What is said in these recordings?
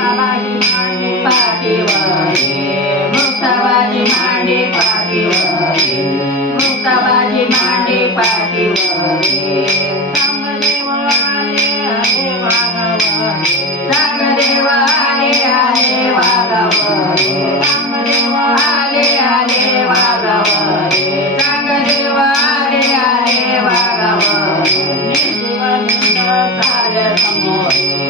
Bye-bye. Hare Hare Bhagavate, Nirvananda Kala Samore.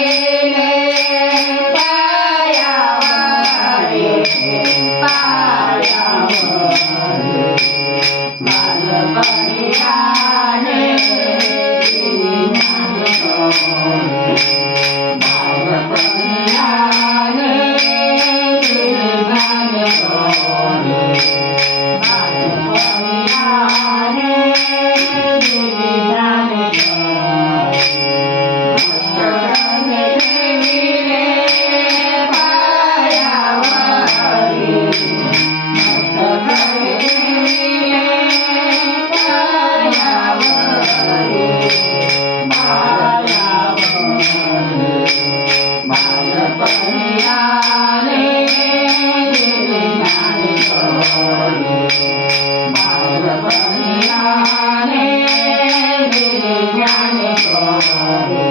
Yeah. Hare